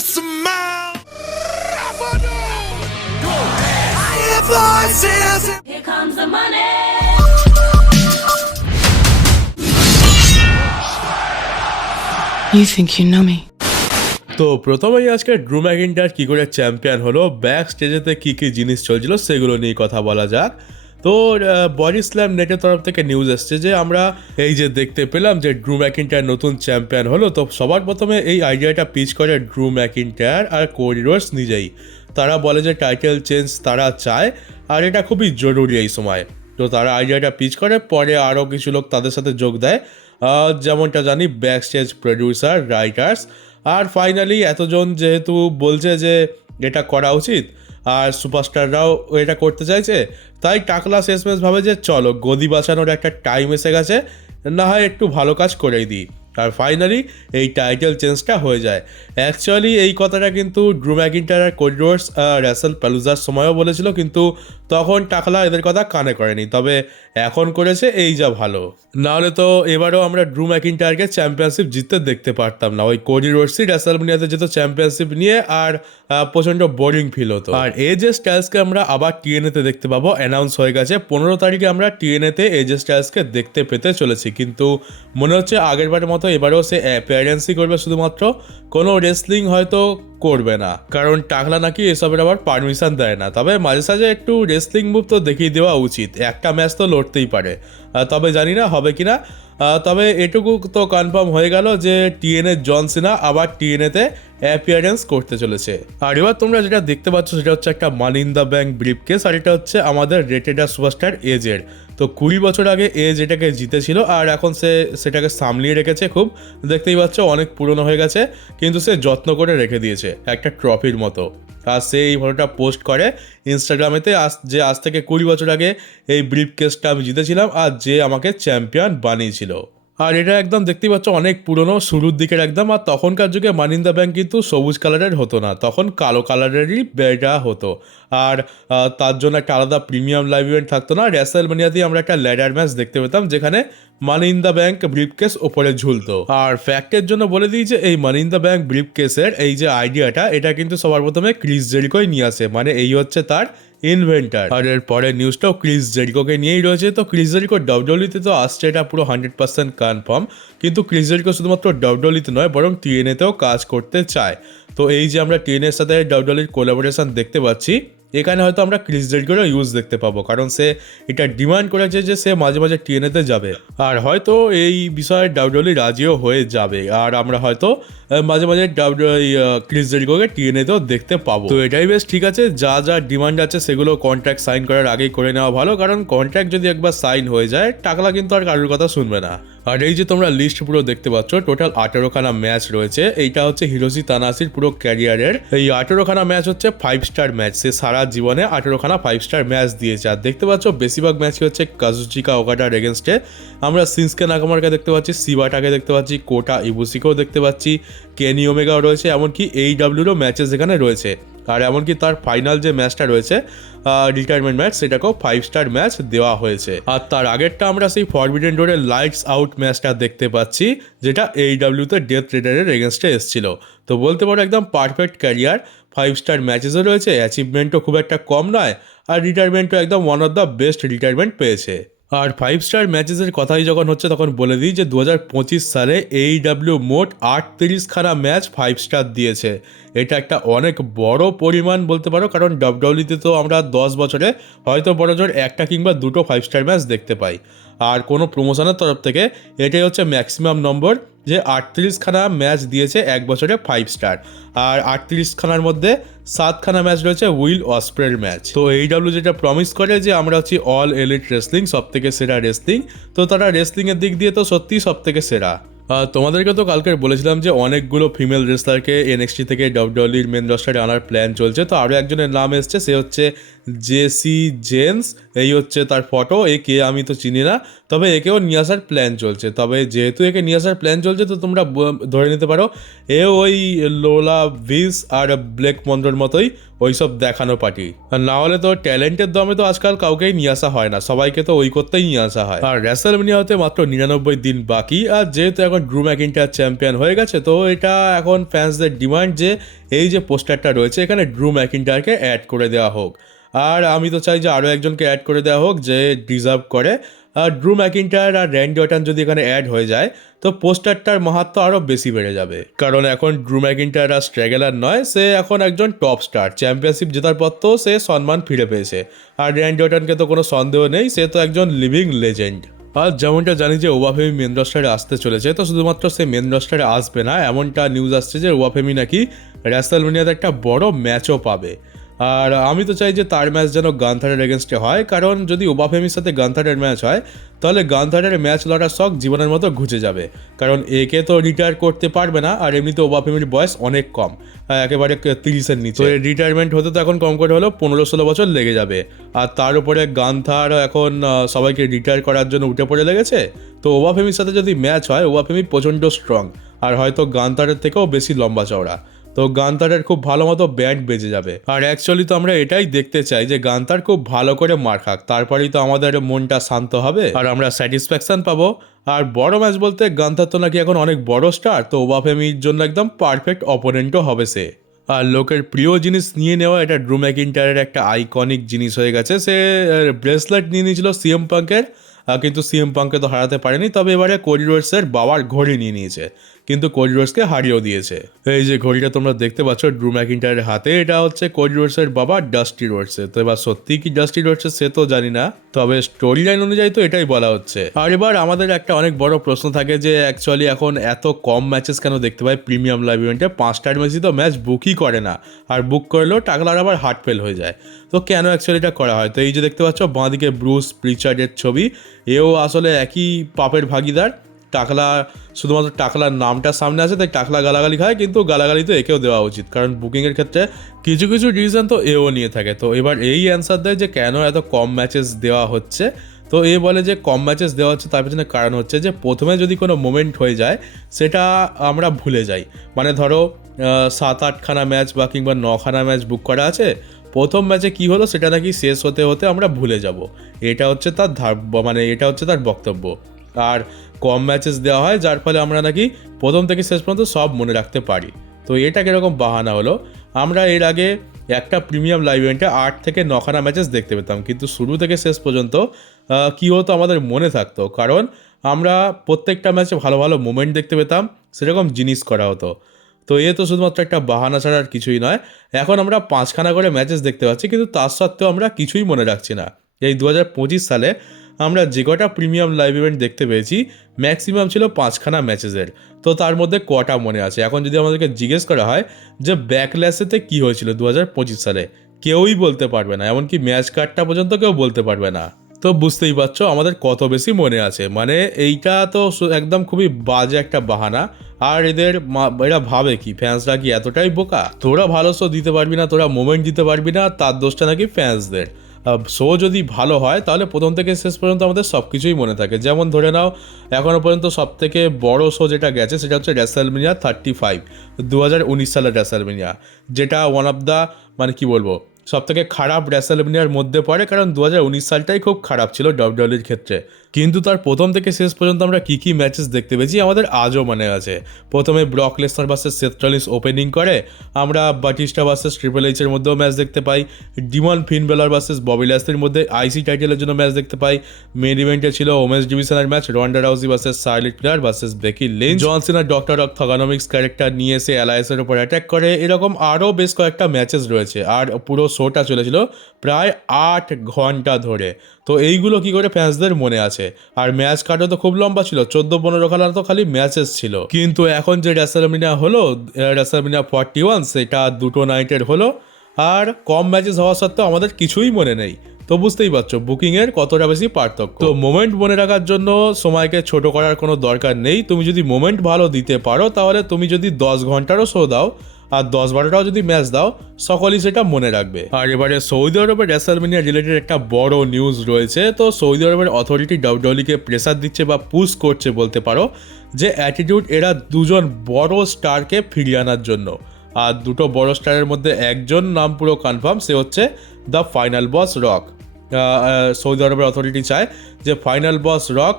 smile. I hear voices. Here comes the money. You think you know me? তো প্রথমেই আজকে ড্রু ম্যাকিন্টার কী করে champion হলো ব্যাক স্টেজেতে কী কী জিনিস চলছিল সেগুলো নিয়ে কথা বলা যাক তো বডি স্ল্যাম নেটের তরফ থেকে নিউজ এসছে যে আমরা এই যে দেখতে পেলাম যে ড্রু ম্যাকিন্টার নতুন চ্যাম্পিয়ন হলো, তো সবার প্রথমে এই আইডিয়াটা পিচ করে ড্রু ম্যাকিন্টার আর কোরিডোর্স নিজেই। তারা বলে যে টাইটেল চেঞ্জ তারা চায়, আর এটা খুবই জরুরি এই সময়। তো তারা আইডিয়াটা পিচ করে, পরে আরও কিছু লোক তাদের সাথে যোগ দেয়। যেমনটা জানি ব্যাক স্টেজ প্রডিউসার রাইটার্স আর ফাইনালি এতজন যেহেতু বলছে যে এটা করা উচিত আর সুপারস্টাররাও এটা করতে চাইছে। তাই টাকলা শেষমেশ ভাবে যে চলো, গদি বাঁচানোর একটা টাইম এসে গেছে, না হয় একটু ভালো কাজ করেই দিই। আর ফাইনালি এই টাইটেল চেঞ্জটা হয়ে যায়। অ্যাকচুয়ালি এই কথাটা কিন্তু ড্রু ম্যাকিন্টার আর কোরিডোর্স র্যাসেল প্যালুজার সময়ও বলেছিল, কিন্তু তখন টাকলা এদের কথা কানে করেনি, তবে এখন করেছে এই যা ভালো। নাহলে তো এবারও আমরা ড্রু ম্যাকিন্টারকে চ্যাম্পিয়নশিপ জিততে দেখতে পারতাম না। ওই কোডি রোডসি র্যাসেলমিনিয়াতে যেত চ্যাম্পিয়নশিপ নিয়ে আর প্রচণ্ড বোরিং ফিল হতো। আর যে স্টাইলসকে আমরা আবার টিএনএতে দেখতে পাবো অ্যানাউন্স হয়ে গেছে, পনেরো তারিখে আমরা টিএনএতে এজে স্টাইলসকে দেখতে পেতে চলেছি। কিন্তু মনে হচ্ছে আগের বারের মতো এবারেও সে অ্যাপিয়ারেন্সই করবে শুধুমাত্র। কোনো রেসলিং হয়তো করবে না। কারণ টাকলা নাকি এসবের আবার পারমিশন দেয় না। তবে মাঝে সাঝে একটু রেসলিং মুভ তো দেখিয়ে দেওয়া উচিত। একটা ম্যাচ তো লড়তেই পারে। তবে জানি না হবে কি না তবে এটুকু তো কনফার্ম হয়ে গেল যে টিএনএ জন সিনা আবার টিএনএতে অ্যাপিয়ারেন্স করতে চলেছে। আর এবার তোমরা যেটা দেখতে পাচ্ছ, সেটা হচ্ছে একটা in the bank briefcase আর এটা হচ্ছে আমাদের রেটেড সুপারস্টার এজের তো কুড়ি বছর আগে এজ এটাকে জিতেছিল, আর এখন সে সেটাকে সামলিয়ে রেখেছে খুব। দেখতেই পাচ্ছ, অনেক পুরনো হয়ে গেছে, কিন্তু সে যত্ন করে রেখে দিয়েছে, একটা ট্রফির মতো। আর সে এই ফটোটা পোস্ট করে ইনস্টাগ্রামেতে আজ যে আজ থেকে কুড়ি বছর আগে এই ব্রিফ কেসটা আমি জিতেছিলাম, আর যে আমাকে চ্যাম্পিয়ন বানিয়েছিল। আর এটা একদম দেখতেই পাচ্ছ অনেক পুরনো, শুরুর দিকের একদম, আর তখনকার যুগে মানিন্দা ব্যাংক কিন্তু সবুজ কালারের হতো না, তখন কালো কালারেরই বেটা হতো। আর তার জন্য একটা আলাদা প্রিমিয়াম লাইভ ইভেন্ট থাকতো না র্যাসেল মানিয়াতেই আমরা একটা ল্যাডার ম্যাচ দেখতে পেতাম, যেখানে money in the bank briefcase ওপরে ঝুলতো। আর ফ্যাক্টের জন্য বলে দিই যে, এই মানিন্দা ব্যাংক ব্রিফ কেসের এই যে আইডিয়াটা এটা কিন্তু সবার প্রথমে ক্রিস জেরিকোই নিয়ে আসে মানে এই হচ্ছে তার ইনভেন্টার আর এর পরের নিউজটাও ক্রিস জেরিকোকে নিয়েই রয়েছে। তো ক্রিস জেরিকো ডাব্লিউতে তো আসছে, এটা পুরো হান্ড্রেড পার্সেন্ট কনফার্ম কিন্তু ক্রিস জেরিকো শুধুমাত্র ডাব্লিউতে নয়, বরং টিএনএতেও কাজ করতে চায়। তো এই যে আমরা টিএনএর সাথে ডাব্লিউর কোলাবোরেশন দেখতে পাচ্ছি এখানে হয়তো আমরা ক্রিস জেরিকোরও ইউজ দেখতে পাবো, কারণ সে এটা ডিমান্ড করেছে যে সে মাঝে মাঝে টিএনএতে যাবে। আর হয়তো এই বিষয়ে ডাব্লিউলি রাজিও হয়ে যাবে, আর আমরা হয়তো মাঝে মাঝে ক্রিস জেরিকোকে টিএনএতেও দেখতে পাবো। তো এটাই বেশ ঠিক আছে, যা যা ডিমান্ড আছে সেগুলো কন্ট্রাক্ট সাইন করার আগেই করে নেওয়া ভালো, কারণ কন্ট্রাক্ট যদি একবার সাইন হয়ে যায়, টাকলা কিন্তু আর কারোর কথা শুনবে না। আর এই যে তোমরা লিস্ট পুরো দেখতে পাচ্ছ টোটাল আঠেরোখানা ম্যাচ রয়েছে। এইটা হচ্ছে হিরোজি তানাসির পুরো ক্যারিয়ারের এই আঠেরোখানা ম্যাচ হচ্ছে ফাইভ স্টার ম্যাচ সে সারা জীবনে আঠেরোখানা ফাইভ স্টার ম্যাচ দিয়েছে। আর দেখতে পাচ্ছ, বেশিরভাগ ম্যাচই হচ্ছে কাজুচিকা ওকাটার এগেনস্টে আমরা সিন্সকে নাকামারকে দেখতে পাচ্ছি সিবাটাকে দেখতে পাচ্ছি, কোটা ইবুসিকেও দেখতে পাচ্ছি, কেনি ওমেগাও রয়েছে, এমনকি এই ডাব্লিউরও ম্যাচেস এখানে রয়েছে। আর এমনকি তার ফাইনাল যে ম্যাচটা রয়েছে রিটায়ারমেন্ট ম্যাচ সেটাকেও ফাইভ স্টার ম্যাচ দেওয়া হয়েছে। আর তার আগেরটা আমরা সেই ফরবিডেন ডোরের লাইটস আউট ম্যাচটা দেখতে পাচ্ছি, যেটা এই ডাব্লিউতে ডেথ রেডারের এগেনস্টে এসেছিল। তো বলতে পারো একদম পারফেক্ট ক্যারিয়ার ফাইভ স্টার ম্যাচেসও রয়েছে অ্যাচিভমেন্টও খুব একটা কম নয়, আর রিটায়ারমেন্টও একদম one of the best retirement পেয়েছে। আর ফাইভ স্টার ম্যাচেসের কথাই যখন হচ্ছে তখন বলে দিই যে দু হাজার পঁচিশ সালে এই ডাব্লিউ মোট আটত্রিশখানা ম্যাচ ফাইভ স্টার দিয়েছে। এটা একটা অনেক বড় পরিমাণ বলতে পারো, কারণ ডাব্লিউতে তো আমরা দশ বছরে হয়তো বড় জোর একটা কিংবা দুটো ফাইভ স্টার ম্যাচ দেখতে পাই। আর কোনো প্রমোশনের তরফ থেকে এটাই হচ্ছে ম্যাক্সিমাম নম্বর যে আটত্রিশখানা ম্যাচ দিয়েছে এক বছরে ফাইভ স্টার আর আটত্রিশখানার মধ্যে সাতখানা ম্যাচ রয়েছে উইল অস্প্রের ম্যাচ। তো এইডাব্লিউ যেটা প্রমিস করে যে আমরা হচ্ছি অল এলিট রেসলিং সব থেকে সেরা রেসলিং তো তারা রেসলিংয়ের দিক দিয়ে তো সত্যিই সব থেকে সেরা তোমাদেরকে তো কালকে বলেছিলাম যে অনেকগুলো ফিমেল রেসলারকে এনএক্সটি থেকে ডাব্লিউডব্লিউর মেন রস্টারে আনার প্ল্যান চলছে, তো আরও একজনের নাম এসছে, সে হচ্ছে জেসি জেন্স, এই হচ্ছে তার ফটো এ কে আমি তো চিনি না, তবে একেও নিয়ে আসার প্ল্যান চলছে। তবে যেহেতু একে নিয়ে আসার প্ল্যান চলছে, তো তোমরা ধরে নিতে পারো, এ ওই লোলা ভিস আর ব্লেক মন্ডর মতোই ওই সব দেখানো পার্টি। আর না হলে তো ট্যালেন্টের দমে তো আজকাল কাউকেই নিয়ে আসা হয় না, সবাইকে তো ওই করতেই নিয়ে আসা হয়। আর রেসেলমিনিয়া হতে মাত্র নিরানব্বই দিন বাকি, আর যেহেতু এখন ড্রু ম্যাকিনটার চ্যাম্পিয়ন হয়ে গেছে, তো এটা এখন ফ্যান্সদের ডিমান্ড যে, এই যে পোস্টারটা রয়েছে, এখানে ড্রু ম্যাকিনটারকে অ্যাড করে দেওয়া হোক। আর আমি তো চাই যে আরও একজনকে অ্যাড করে দেওয়া হোক যে ডিজার্ভ করে। আর ড্রু ম্যাকিনটার আর র্যান্ডি অটান যদি এখানে অ্যাড হয়ে যায়, তো পোস্টারটার মাহাত্ম আরও বেশি বেড়ে যাবে। কারণ এখন ড্রু ম্যাকিনটার আর স্ট্রাগলার নয়, সে এখন একজন টপ স্টার চ্যাম্পিয়নশিপ জেতার পর তো সে সম্মান ফিরে পেয়েছে। আর র্যান্ডি অটানকে তো কোনো সন্দেহ নেই, সে তো একজন লিভিং লেজেন্ড আর যেমনটা জানি যে ওবাফেমি মেন রস্টারে আসতে চলেছে, তো শুধুমাত্র সে মেন রস্টারে আসবে না, এমনটা নিউজ আসছে যে ওবাফেমি নাকি র্যাসেলমিনিয়াতে একটা বড় ম্যাচও পাবে। আর আমি তো চাই যে তার ম্যাচ যেন গান্থারের এগেনস্টে হয় কারণ যদি ওবাফেমির সাথে গান্থারের ম্যাচ হয় তাহলে গান্থারের ম্যাচ লড়ার শখ জীবনের মতো ঘুচে যাবে। কারণ একে তো রিটায়ার করতে পারবে না আর এমনিতে ওবাফেমির বয়স অনেক কম একেবারে তিরিশের নিচে। রিটায়ারমেন্ট হতে তো এখন কম করে হলেও পনেরো ষোলো বছর লেগে যাবে। আর তার উপরে গান্থার এখন সবাইকে রিটায়ার করার জন্য উঠে পড়ে লেগেছে। তো ওবাফেমির সাথে যদি ম্যাচ হয় ওবাফেমি প্রচণ্ড স্ট্রং আর হয়তো গান্থারের থেকেও বেশি লম্বা চওড়া। তো গান্তারের খুব ভালো মতো ব্যান্ড বেজে যাবে। আর অ্যাকচুয়ালি তো আমরা এটাই দেখতে চাই যে গান্তার খুব ভালো করে মার খাক, তারপরেই তো আমাদের মনটা শান্ত হবে আর আমরা স্যাটিসফ্যাকশন পাবো। আর বড় ম্যাচ বলতে গান্তার তো নাকি এখন অনেক বড় স্টার তো ওবাফেমির জন্য একদম পারফেক্ট অপোনেন্টও হবে সে। আর লোকের প্রিয় জিনিস নিয়ে নেওয়া, এটা ড্রু ম্যাকিন্টারের একটা আইকনিক জিনিস হয়ে গেছে। সে ব্রেসলেট নিয়ে নিয়েছিল সিএম পাঙ্কের কিন্তু সিএম পাঙ্কে তো হারাতে পারেনি, তবে এবারে কোরিডোর্সের বাবার ঘড়ি নিয়ে নিয়েছে, কিন্তু কোরিডোর্সকে হারিয়েও দিয়েছে। এই যে ঘড়িটা তোমরা দেখতে পাচ্ছ ড্রু ম্যাকিন্টারের হাতে, এটা হচ্ছে কোরিডোর্সের বাবা ডাস্টি রোডসে তো এবার সত্যি কি ডাস্টি রোডসে সে তো জানি না, তবে স্টোরি লাইন অনুযায়ী তো এটাই বলা হচ্ছে। আর এবার আমাদের একটা অনেক বড় প্রশ্ন থাকে যে অ্যাকচুয়ালি এখন এত কম ম্যাচেস কেন দেখতে পাই প্রিমিয়াম লাইভ ইভেন্টে পাঁচটার বেশি তো ম্যাচ বুকই করে না, আর বুক করলেও টাকলার আবার হার্ট ফেল হয়ে যায়। তো কেন অ্যাকচুয়ালি এটা করা হয়? তো এই যে দেখতে পাচ্ছ, বাঁদিকে ব্রুস প্রিচার্ডের ছবি এও আসলে একই পাপের ভাগিদার। টাকলা, শুধুমাত্র টাকলার নামটা সামনে আছে তাই টাকলা গালাগালি খায়, কিন্তু গালাগালি তো একেও দেওয়া উচিত। কারণ বুকিংয়ের ক্ষেত্রে কিছু কিছু রিজন তো এও নিয়ে থাকে। তো এবার এই অ্যান্সার দেয় যে, কেন এত কম ম্যাচেস দেওয়া হচ্ছে? তো এ বলে যে, কম ম্যাচেস দেওয়া হচ্ছে, তার পেছনে কারণ হচ্ছে যে, প্রথমে যদি কোনো মোমেন্ট হয়ে যায়, সেটা আমরা ভুলে যাই। মানে ধরো সাত, আটখানা ম্যাচ বা কিংবা নখানা ম্যাচ বুক করা আছে প্রথম ম্যাচে কি হলো সেটা নাকি শেষ হতে হতে আমরা ভুলে যাব। এটা হচ্ছে তার ধার মানে এটা হচ্ছে তার বক্তব্য। আর কম ম্যাচেস দেওয়া হয়, যার ফলে আমরা নাকি প্রথম থেকে শেষ পর্যন্ত সব মনে রাখতে পারি। তো এটা কীরকম বাহানা হলো? আমরা এর আগে একটা প্রিমিয়াম লাইভ ইভেন্টে আট থেকে নখানা ম্যাচেস দেখতে পেতাম, কিন্তু শুরু থেকে শেষ পর্যন্ত কি হতো আমাদের মনে থাকতো। কারণ আমরা প্রত্যেকটা ম্যাচে ভালো ভালো মোমেন্ট দেখতে পেতাম, সেরকম জিনিস করা হতো। তো এ তো শুধুমাত্র একটা বাহানা ছাড়া আর কিছুই নয়। এখন আমরা পাঁচখানা করে ম্যাচেস দেখতে পাচ্ছি, কিন্তু তার সত্ত্বেও আমরা কিছুই মনে রাখছি না। এই দু হাজার পঁচিশ সালে আমরা যে কটা প্রিমিয়াম লাইভ ইভেন্ট দেখতে পেয়েছি ম্যাক্সিমাম ছিল পাঁচখানা ম্যাচেসের তো তার মধ্যে কটা মনে আছে? এখন যদি আমাদেরকে জিজ্ঞেস করা হয় যে ব্যাকল্যাসেতে কী হয়েছিল দু হাজার পঁচিশ সালে, কেউই বলতে পারবে না, এমনকি ম্যাচ কার্ডটা পর্যন্ত কেউ বলতে পারবে না। তো বুঝতেই পারছ আমাদের কত বেশি মনে আছে। মানে এইটা তো একদম খুবই বাজে একটা বাহানা। আর এদের এরা ভাবে কি ফ্যান্সরা কি এতটাই বোকা? তোরা ভালো শো দিতে পারবি না, তোরা মোমেন্ট দিতে পারবি না, তার দোষটা নাকি ফ্যান্সদের শো যদি ভালো হয়, তাহলে প্রথম থেকে শেষ পর্যন্ত আমাদের সব কিছুই মনে থাকে। যেমন ধরে নাও এখনও পর্যন্ত সব থেকে বড় শো যেটা গেছে, সেটা হচ্ছে র্যাসেলমিনিয়া থার্টি ফাইভ দু হাজার উনিশ সালের র্যাসেলমিনিয়া যেটা ওয়ান অফ দ্য মানে কি বলব সব থেকে খারাপ র্যাসেলমিনিয়ার মধ্যে পড়ে, কারণ দু হাজার উনিশ সালটাই খুব খারাপ ছিল ডব্লিউডব্লিউর ক্ষেত্রে। কিন্তু তার প্রথম থেকে শেষ পর্যন্ত আমরা কী কী ম্যাচেস দেখতে পেয়েছি আমাদের আজও মনে আছে। প্রথমে Brock Lesnar versus Seth Rollins opening করে, আমরা বাটিস্টা ভার্সেস ট্রিপল এইচের মধ্যেও ম্যাচ দেখতে পাই। Demon Finn Balor versus Bobby ল্যাসের মধ্যে আইসি টাইটেলের জন্য ম্যাচ দেখতে পাই। মেন ইভেন্টে ছিল ওমেন্স ডিভিশনের match Ronda Rousey versus Charlotte Flair versus Becky Lynch জনসিনার doctor of thuganomics character নিয়ে এসে অ্যালায়েন্সের উপর অ্যাটাক করে। এরকম আরও বেশ কয়েকটা ম্যাচেস রয়েছে, আর পুরো শোটা চলেছিল প্রায় আট ঘণ্টা ধরে। তো এইগুলো কি করে ফ্যান্সদের মনে আছে? আর ম্যাচ কার্ডও তো খুব লম্বা ছিল, চোদ্দ পনেরো খেলা তো খালি ম্যাচেস ছিল। কিন্তু এখন যে র্যাসেলমিনিয়া হলো র্যাসেলমিনিয়া ফর্টি ওয়ান সেটা দুটো নাইটের হলো, আর কম ম্যাচেস হওয়া সত্ত্বেও আমাদের কিছুই মনে নেই। তো বুঝতেই পারছ বুকিংয়ের কতটা বেশি পার্থক্য। তো মোমেন্ট মনে রাখার জন্য সময়কে ছোট করার কোনো দরকার নেই। তুমি যদি মোমেন্ট ভালো দিতে পারো, তাহলে তুমি যদি দশ ঘন্টারও শো দাও আর দশ বারোটাও যদি ম্যাচ দাও, সকলেই সেটা মনে রাখবে। আর এবারে সৌদি আরবের রেসালমিনিয়া রিলেটেড একটা বড় নিউজ রয়েছে, তো সৌদি আরবের অথরিটি ডাব্লিউডব্লিউকে প্রেসার দিচ্ছে বা পুশ করছে বলতে পারো, যে অ্যাটিটিউড এরা দুজন বড় স্টারকে ফিরিয়ে আনার জন্য। আর দুটো বড় স্টারের মধ্যে একজন নাম পুরো কনফার্ম সে হচ্ছে the final boss Rock Saudi আরবের অথরিটি চায় যে final boss Rock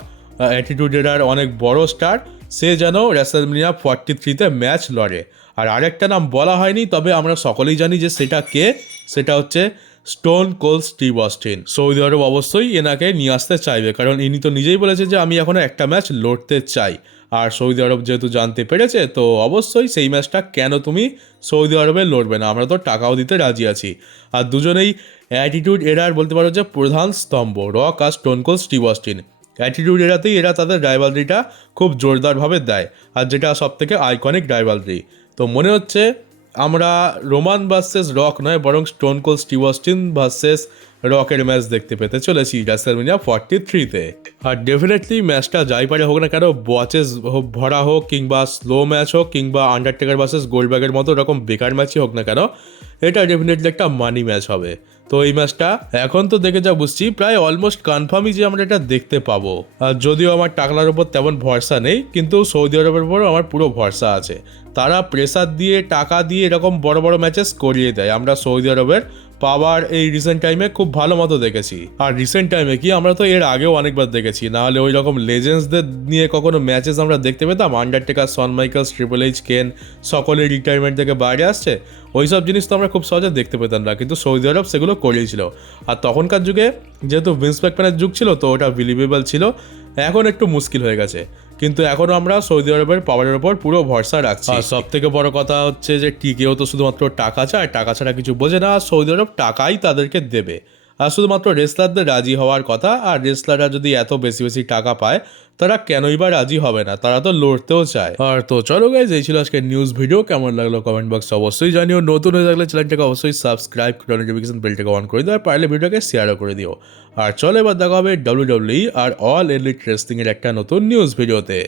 attitude error অনেক বড় স্টার সে যেন রেসলমিনিয়া ফর্টি থ্রিতে ম্যাচ লড়ে। আর আরেকটা নাম বলা হয়নি, তবে আমরা সকলেই জানি যে সেটা কে? সেটা হচ্ছে Stone Cold Steve Austin Saudi আরব অবশ্যই এনাকে নিয়ে আসতে চাইবে, কারণ ইনি তো নিজেই বলেছে যে আমি এখনও একটা ম্যাচ লড়তে চাই। আর সৌদি আরব যেহেতু জানতে পেরেছে, তো অবশ্যই সেই ম্যাচটা কেন তুমি সৌদি আরবে লড়বে না? আমরা তো টাকাও দিতে রাজি আছি। আর দুজনেই অ্যাটিটিউড এরার বলতে পারো যে প্রধান স্তম্ভ, রক আর Stone Cold Steve Austin attitude এরাতেই এরা তাদের রাইভালরিটা খুব জোরদারভাবে দেয়, আর যেটা সব থেকে আইকনিক রাইভালরি তো মনে হচ্ছে আমরা রোমান ভার্সেস রক নয়, বরং Stone Cold Steve Austin versus রকের match দেখতে পেতে চলেছি রাসেলমিনিয়া ফর্টি থ্রিতে। আর ডেফিনেটলি ম্যাচটা যাই পারে হোক না কেন বচেস ভরা হোক, কিংবা স্লো ম্যাচ হোক, কিংবা আন্ডারটেকার ভার্সেস গোল্ডব্যাগের মতো এরকম বেকার ম্যাচই হোক না কেন, এটা ডেফিনেটলি একটা মানি ম্যাচ হবে। তো এই ম্যাচটা এখন তো দেখে যা বুঝছি, প্রায় অলমোস্ট কনফার্মই যে আমরা এটা দেখতে পাবো। আর যদিও আমার টাকলার ওপর তেমন ভরসা নেই, কিন্তু সৌদি আরবের উপর আমার পুরো ভরসা আছে। তারা প্রেসার দিয়ে, টাকা দিয়ে এরকম বড় বড় ম্যাচেস করিয়ে দেয়। আমরা সৌদি আরবের পাওয়ার এই রিসেন্ট টাইমে খুব ভালো মতো দেখেছি। আর রিসেন্ট টাইমে কি, আমরা তো এর আগেও অনেকবার দেখেছি। না হলে ওই রকম লেজেন্ডসদের নিয়ে কখনো ম্যাচেস আমরা দেখতে পেতাম? Undertaker Shawn Michaels triple H Kane সকলে রিটায়ারমেন্ট থেকে বাইরে আসছে। ওইসব জিনিস তো আমরা খুব সহজে দেখতে পেতাম না। কিন্তু সৌদি আরব সেগুলো করিয়েছিল আর তখনকার যুগে যেহেতু ভিন্স যুগ ছিল, তো ওটা বিলিভেবল ছিল। এখন একটু মুশকিল হয়ে গেছে। কিন্তু এখনও আমরা সৌদি আরবের পাওয়ারের উপর পুরো ভরসা রাখছি। আর সব থেকে বড় কথা হচ্ছে যে টিকেও তো শুধুমাত্র টাকা চায় টাকা ছাড়া কিছু বোঝে না। সৌদি আরব টাকাই তাদেরকে দেবে। শুধুমাত্র রেসলারদের রাজি হওয়ার কথা, আর রেসলাররা যদি এত বেশি বেশি টাকা পায়, তারা কেনই বা রাজি হবে না? তারা তো লড়তেও চায়। আর তো চলো গাইজ এই ছিল আজকে নিউজ ভিডিও কেমন লাগল কমেন্ট বক্সে অবশ্যই জানিও। নতুন হয়ে থাকলে চ্যানেলটাকে অবশ্যই সাবস্ক্রাইব করে নোটিফিকেশন বেলটাকে অন করে দিও আর পারলে ভিডিওকে শেয়ারও করে দিও। আর চলো এবার দেখা হবে ডাব্লিউ ডাব্লিউ আর অল এলিট রেসলিং এর একটা নতুন নিউজ ভিডিওতে